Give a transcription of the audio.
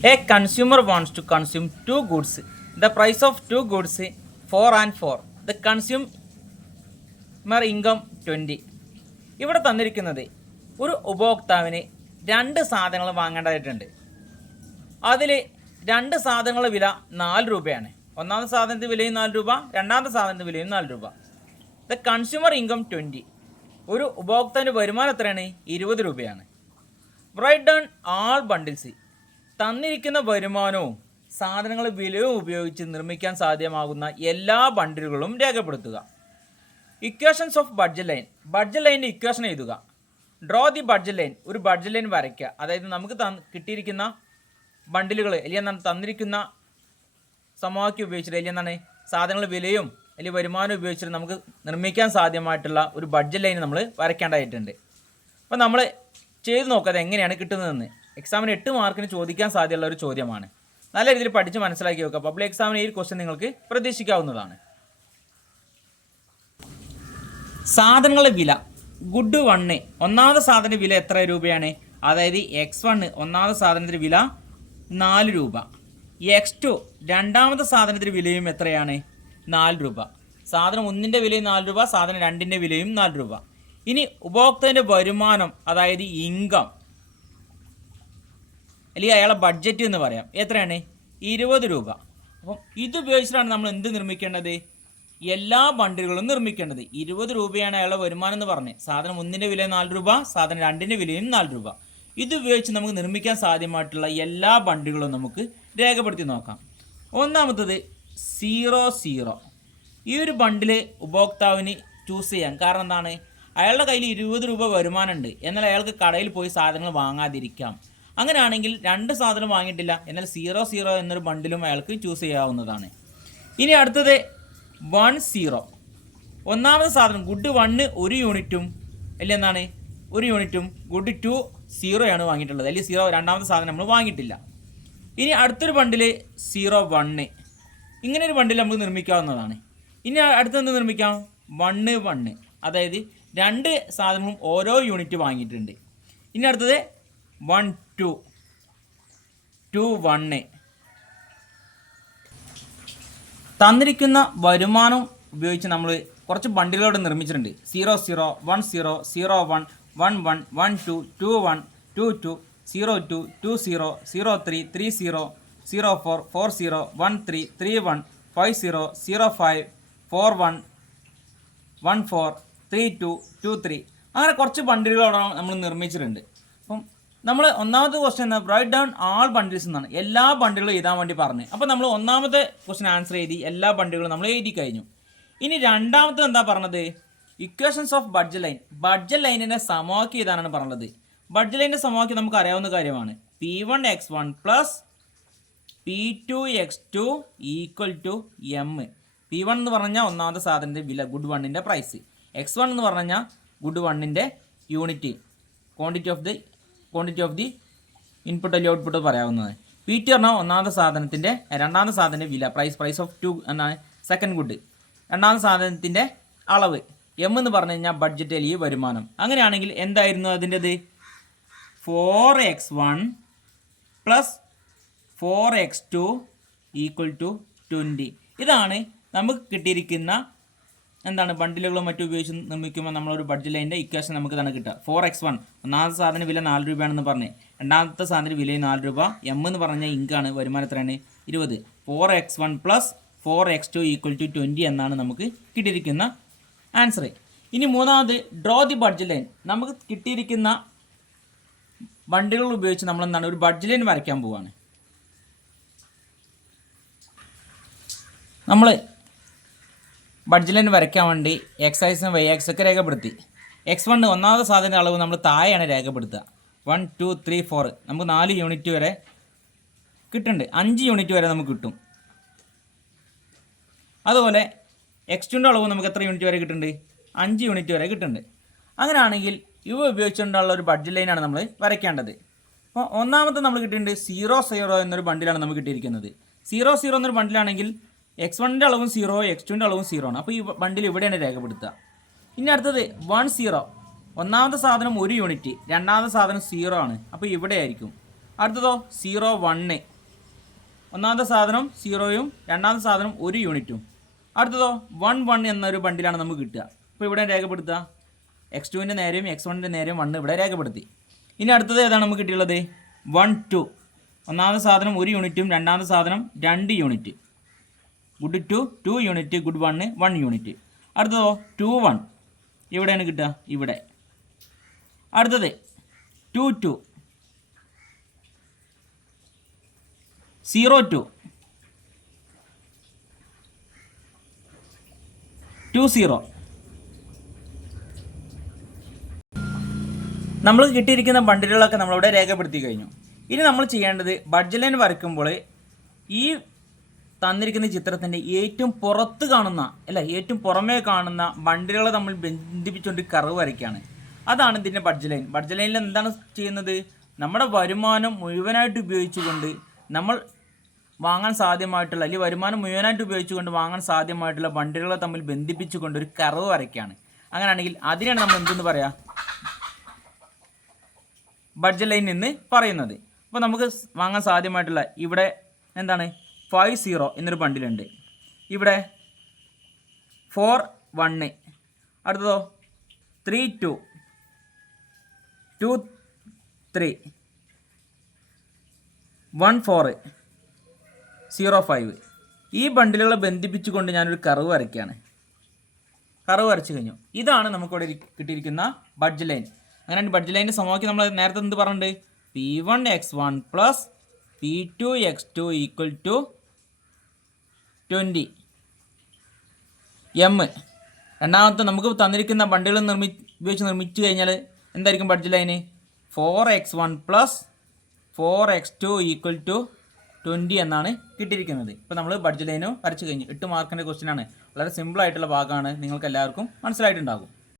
A consumer wants to consume two goods. The price of two goods 4 and 4. The consumer income 20. ഇവിടെ തന്നിരിക്കുന്നത് ഒരു ഉപഭോക്താവിന് രണ്ട് സാധനങ്ങൾ വാങ്ങേണ്ടതായിട്ടുണ്ട്. അതിൽ രണ്ട് സാധനങ്ങളുടെ വില 4 രൂപയാണ്. ഒന്നാമത്തെ സാധനത്തിൻ്റെ വിലയും 4 രൂപ, രണ്ടാമത്തെ സാധനത്തിൻ്റെ വിലയും 4 രൂപ. The consumer income 20. ഒരു ഉപഭോക്താവിൻ്റെ വരുമാനം എത്രയാണ്? 20 രൂപയാണ്. റൈറ്റ് ഡൗൺ ആൾ ബണ്ടിൽസ്. തന്നിരിക്കുന്ന വരുമാനവും സാധനങ്ങളുടെ വിലയും ഉപയോഗിച്ച് നിർമ്മിക്കാൻ സാധ്യമാകുന്ന എല്ലാ ബണ്ടിലുകളും രേഖപ്പെടുത്തുക. Equations of budget line. Budget ലൈനിൻ്റെ ഇക്വേഷൻ എഴുതുക. Draw the budget line. ഒരു ബഡ്ജറ്റ് ലൈൻ വരയ്ക്കുക. അതായത് നമുക്ക് കിട്ടിയിരിക്കുന്ന ബണ്ടിലുകൾ അല്ലെങ്കിൽ എന്താണ് തന്നിരിക്കുന്ന സമവാക്യം ഉപയോഗിച്ചിട്ട് അല്ലെങ്കിൽ എന്താണ് സാധനങ്ങളുടെ വിലയും അല്ലെങ്കിൽ വരുമാനം ഉപയോഗിച്ചിട്ട് നമുക്ക് നിർമ്മിക്കാൻ സാധ്യമായിട്ടുള്ള ഒരു ബഡ്ജറ്റ് ലൈൻ നമ്മൾ വരയ്ക്കേണ്ടതായിട്ടുണ്ട്. അപ്പോൾ നമ്മൾ ചെയ്ത് നോക്കാതെ എങ്ങനെയാണ് കിട്ടുന്നതെന്ന് എക്സാമിന് 8 മാർക്കിന് ചോദിക്കാൻ സാധ്യതയുള്ള ഒരു ചോദ്യമാണ്. നല്ല രീതിയിൽ പഠിച്ച് മനസ്സിലാക്കി വെക്കുക. പബ്ലിക് എക്സാമിന് ഈ ക്വസ്റ്റ്യൻ നിങ്ങൾക്ക് പ്രതീക്ഷിക്കാവുന്നതാണ്. സാധനങ്ങളുടെ വില. ഗുഡ് 1 ഒന്നാമത്തെ സാധനത്തിൻ്റെ വില എത്ര രൂപയാണ്? അതായത് X1 ഒന്നാമത്തെ സാധനത്തിൻ്റെ വില 4 രൂപ. X2 രണ്ടാമത്തെ സാധനത്തിൻ്റെ വിലയും എത്രയാണ്? 4 രൂപ. സാധനം 1ൻ്റെ വിലയും 4 രൂപ, സാധനം 2ൻ്റെ വിലയും 4 രൂപ. ഇനി ഉപഭോക്താവിൻ്റെ വരുമാനം അതായത് ഇൻകം അല്ലെങ്കിൽ അയാളെ ബഡ്ജറ്റ് എന്ന് പറയാം, എത്രയാണ്? 20 രൂപ. അപ്പം ഇതുപയോഗിച്ചിട്ടാണ് നമ്മൾ എന്ത് നിർമ്മിക്കേണ്ടത്? എല്ലാ ബണ്ടിലുകളും നിർമ്മിക്കേണ്ടത്. 20 രൂപയാണ് അയാളുടെ വരുമാനം എന്ന് പറഞ്ഞ്. സാധനം 1ൻ്റെ വില 4 രൂപ, സാധനം 2ൻ്റെ വിലയും 4 രൂപ. ഇതുപയോഗിച്ച് നമുക്ക് നിർമ്മിക്കാൻ സാധ്യമായിട്ടുള്ള എല്ലാ ബണ്ടിലുകളും നമുക്ക് രേഖപ്പെടുത്തി നോക്കാം. ഒന്നാമത്തത് 0 ഈ ഒരു ബണ്ടിൽ ഉപഭോക്താവിന് ചൂസ് ചെയ്യാം. കാരണം എന്താണ്? അയാളുടെ കയ്യിൽ 20 രൂപ വരുമാനമുണ്ട്, എന്നാൽ അയാൾക്ക് കടയിൽ പോയി സാധനങ്ങൾ വാങ്ങാതിരിക്കാം. അങ്ങനെയാണെങ്കിൽ 2 സാധനം വാങ്ങിയിട്ടില്ല, എന്നാൽ 0 എന്നൊരു ബണ്ടിലും അയാൾക്ക് ചൂസ് ചെയ്യാവുന്നതാണ്. ഇനി അടുത്തത് 10 ഒന്നാമത്തെ സാധനം ഗുഡ് 1 1 യൂണിറ്റും അല്ലെ എന്താണ് 1 യൂണിറ്റും, ഗുഡ് 2 0 വാങ്ങിയിട്ടുള്ളത്, അല്ലെങ്കിൽ 0 രണ്ടാമത്തെ സാധനം നമ്മൾ വാങ്ങിയിട്ടില്ല. ഇനി അടുത്തൊരു ബണ്ടിൽ 0 1 ഇങ്ങനെ ഒരു ബണ്ടിൽ നമുക്ക് നിർമ്മിക്കാവുന്നതാണ്. ഇനി അടുത്തെന്ത് നിർമ്മിക്കാം? 1 1 അതായത് 2 സാധനവും ഓരോ യൂണിറ്റ് വാങ്ങിയിട്ടുണ്ട്. ഇനി അടുത്തത് 1 2 2 1. തന്നിരിക്കുന്ന വരുമാനം ഉപയോഗിച്ച് നമ്മൾ കുറച്ച് ബണ്ടിലുകളോട് നിർമ്മിച്ചിട്ടുണ്ട്. 0 0 1 0 0 1 1 1 1 2 2 1 2 2 0 2 2 0 0 3 3 0 0 4 4 0 1 3 3 1 5 0 0 5 4 1 1 4 3 2 2 3 അങ്ങനെ കുറച്ച് ബണ്ടിലുകളോടാണ് നമ്മൾ നിർമ്മിച്ചിട്ടുണ്ട്. അപ്പം നമ്മൾ ഒന്നാമത്തെ ക്വസ്റ്റ്യൻ എന്താ? റൈറ്റ് ഡൗൺ ആൾ ബണ്ടിൽസ് എന്നാണ്. എല്ലാ ബണ്ടിലുകളും എഴുതാൻ വേണ്ടി പറഞ്ഞു. അപ്പോൾ നമ്മൾ ഒന്നാമത്തെ ക്വസ്റ്റ്യൻ ആൻസർ എഴുതി, എല്ലാ ബണ്ടിലുകളും നമ്മൾ എഴുതി കഴിഞ്ഞു. ഇനി രണ്ടാമത്തെ എന്താ പറഞ്ഞത്? Equations of budget line. Budget ലൈനിനെ സമവാക്യം എഴുതാനാണ് പറഞ്ഞത്. ബഡ്ജറ്റ് ലൈനിൻ്റെ സമവാക്യം നമുക്ക് അറിയാവുന്ന കാര്യമാണ്. P1 X1 plus P2 X2 equal to M. P1 എന്ന് പറഞ്ഞാൽ ഒന്നാമത്തെ സാധനത്തിൻ്റെ വില, ഗുഡ് 1ൻ്റെ പ്രൈസ്. X1 എന്ന് പറഞ്ഞാൽ ഗുഡ് 1ൻ്റെ unit, quantity of the input അല്ലെങ്കിൽ ഔട്ട്പുട്ട് പറയാവുന്നത്. P2 പറഞ്ഞാൽ ഒന്നാമത്തെ സാധനത്തിൻ്റെ രണ്ടാമത്തെ സാധനത്തിൻ്റെ വില, പ്രൈസ് ഓഫ് 2 എന്നാണ് സെക്കൻഡ് ഗുഡ്, രണ്ടാമത്തെ സാധനത്തിൻ്റെ അളവ്. M എന്ന് പറഞ്ഞു കഴിഞ്ഞാൽ ബഡ്ജറ്റ് അല്ലെങ്കിൽ വരുമാനം. അങ്ങനെയാണെങ്കിൽ എന്തായിരുന്നു അതിൻ്റെത്? 4x1 plus 4x2 equal to 20. ഇതാണ് നമുക്ക് കിട്ടിയിരിക്കുന്ന എന്താണ് ബണ്ടിലുകളും മറ്റും ഉപയോഗിച്ച് നിർമ്മിക്കുമ്പോൾ നമ്മളൊരു ബഡ്ജറ്റ് ലൈനിൻ്റെ ഇക്വേഷൻ നമുക്ക് തന്നെ കിട്ടുക. 4x1 ഒന്നാമത്തെ സാധന വില 4 രൂപയാണെന്ന് പറഞ്ഞ്, രണ്ടാമത്തെ സാധന വിലയും 4 രൂപ. M എന്ന് പറഞ്ഞാൽ ഇൻകാണ്, വരുമാനം എത്രയാണ്? 20. 4x1 plus 4x2 equal to 20 എന്നാണ് നമുക്ക് കിട്ടിയിരിക്കുന്ന ആൻസർ. ഇനി മൂന്നാമത് ഡ്രോ ദി ബഡ്ജറ്റ് ലൈൻ. നമുക്ക് കിട്ടിയിരിക്കുന്ന ബണ്ടിലുകൾ ഉപയോഗിച്ച് നമ്മൾ എന്താണ് ഒരു ബഡ്ജറ്റ് ലൈൻ വരയ്ക്കാൻ പോവുകയാണ്. നമ്മൾ ബഡ്ജറ്റ് ലൈൻ വരയ്ക്കാൻ വേണ്ടി എക്സ് ആക്സിസും വൈ ആക്സിസും ഒക്കെ രേഖപ്പെടുത്തി. X1 ഒന്നാമത്തെ സാധനത്തിൻ്റെ അളവ് നമ്മൾ താഴെയാണ് രേഖപ്പെടുത്തുക. 1 2 3 4 നമുക്ക് 4 യൂണിറ്റ് വരെ കിട്ടുന്നുണ്ട്, 5 യൂണിറ്റ് വരെ നമുക്ക് കിട്ടും. അതുപോലെ X2ൻ്റെ അളവ് നമുക്ക് എത്ര യൂണിറ്റ് വരെ കിട്ടുന്നുണ്ട്? 5 യൂണിറ്റ് വരെ കിട്ടുന്നുണ്ട്. അങ്ങനെയാണെങ്കിൽ ഇവ ഉപയോഗിച്ചുകൊണ്ടുള്ള ഒരു ബഡ്ജറ്റ് ലൈനാണ് നമ്മൾ വരയ്ക്കേണ്ടത്. അപ്പോൾ ഒന്നാമത്തെ നമ്മൾ കിട്ടിയിട്ടുണ്ട് 0 0 എന്നൊരു ബണ്ടിലാണ് നമുക്ക് കിട്ടിയിരിക്കുന്നത്. 0 0 എന്നൊരു ബണ്ടിലാണെങ്കിൽ X1ൻ്റെ അളവും 0, X2ൻ്റെ അളവും 0 ആണ്. അപ്പോൾ ഈ ബണ്ടിൽ ഇവിടെയാണ് രേഖപ്പെടുത്തുക. ഇനി അടുത്തത് 1 0 ഒന്നാമത്തെ സാധനം 1 യൂണിറ്റ്, രണ്ടാമത്തെ സാധനം 0 ആണ്. അപ്പോൾ ഇവിടെ ആയിരിക്കും. അടുത്തതോ 0 1, ഒന്നാമത്തെ സാധനം 0യും രണ്ടാമത്തെ സാധനം 1 യൂണിറ്റും. അടുത്തതോ 1 1 എന്നൊരു ബണ്ടിലാണ് നമുക്ക് കിട്ടുക. ഇപ്പോൾ ഇവിടെ രേഖപ്പെടുത്തുക, x2ൻ്റെ നേരെയും x1ൻ്റെ നേരെയും 1 ഇവിടെ രേഖപ്പെടുത്തി. ഇനി അടുത്തത് ഏതാണ് നമുക്ക് കിട്ടിയുള്ളത്? 1 2, ഒന്നാമത്തെ സാധനം 1 യൂണിറ്റും രണ്ടാമത്തെ സാധനം 2 unit. Good 2 2 unit, good 1 1 unit. അടുത്തതോ 2 1, ഇവിടെയാണ് കിട്ടുക, ഇവിടെ. അടുത്തത് 2 2, 0 2, 2 0. നമ്മൾ കിട്ടിയിരിക്കുന്ന ബണ്ടിലുകളൊക്കെ നമ്മളിവിടെ രേഖപ്പെടുത്തി കഴിഞ്ഞു. ഇനി നമ്മൾ ചെയ്യേണ്ടത് ബഡ്ജറ്റ് ലൈൻ വരയ്ക്കുമ്പോൾ ഈ തന്നിരിക്കുന്ന ചിത്രത്തിൻ്റെ ഏറ്റവും പുറത്ത് കാണുന്ന ഏറ്റവും പുറമേ കാണുന്ന ബണ്ടിലുകളെ നമ്മൾ ബന്ധിപ്പിച്ചുകൊണ്ട് കർവ് വരയ്ക്കുകയാണ്. അതാണ് ഇതിൻ്റെ ബഡ്ജറ്റ് ലൈൻ. ബഡ്ജറ്റ് ലൈനിൽ എന്താണ് ചെയ്യുന്നത്? നമ്മുടെ വരുമാനം മുഴുവനായിട്ട് ഉപയോഗിച്ചുകൊണ്ട് നമ്മൾ വാങ്ങാൻ സാധ്യമായിട്ടുള്ള വരുമാനം മുഴുവനായിട്ട് ഉപയോഗിച്ചുകൊണ്ട് വാങ്ങാൻ സാധ്യമായിട്ടുള്ള ബണ്ടിലുകളെ തമ്മിൽ ബന്ധിപ്പിച്ചുകൊണ്ട് ഒരു കർവ് വരയ്ക്കുകയാണ്. അങ്ങനെയാണെങ്കിൽ അതിനാണ് നമ്മൾ എന്തെന്ന് പറയാം? ബഡ്ജറ്റ് ലൈൻ എന്ന് പറയുന്നത്. അപ്പോൾ നമുക്ക് വാങ്ങാൻ സാധ്യമായിട്ടുള്ള ഇവിടെ എന്താണ് 5 0 എന്നൊരു ബണ്ടിലുണ്ട്. ഇവിടെ 4 1, അടുത്തതോ 3 2, 2 3, 1 4, 0 5. ഈ ബണ്ടിലുകളെ ബന്ധിപ്പിച്ചുകൊണ്ട് ഞാനൊരു കർവ് വരയ്ക്കുകയാണ്. കർവ് വരച്ചു കഴിഞ്ഞു. ഇതാണ് നമുക്കിവിടെ കിട്ടിയിരിക്കുന്ന ബഡ്ജറ്റ് ലൈൻ. അങ്ങനെ ബഡ്ജറ്റ് ലൈൻ്റെ സമവാക്യം നമ്മൾ നേരത്തെ എന്ത് പറഞ്ഞിട്ടുണ്ട്? P1 x1 plus P2 x2 equal to 20 m. രണ്ടാമത്തെ നമുക്ക് തന്നിരിക്കുന്ന ബണ്ടിലുകൾ ഉപയോഗിച്ച് നിർമ്മിച്ചു കഴിഞ്ഞാൽ എന്തായിരിക്കും budget line? 4x1 plus 4x2 equal to 20 എന്നാണ് കിട്ടിയിരിക്കുന്നത്. ഇപ്പോൾ നമ്മൾ ബഡ്ജറ്റ് ലൈനും വരച്ചു കഴിഞ്ഞു. 8 മാർക്കിൻ്റെ ക്വസ്റ്റ്യൻ ആണ്. വളരെ സിമ്പിൾ ആയിട്ടുള്ള ഭാഗമാണ്. നിങ്ങൾക്ക് എല്ലാവർക്കും മനസ്സിലായിട്ടുണ്ടാകും.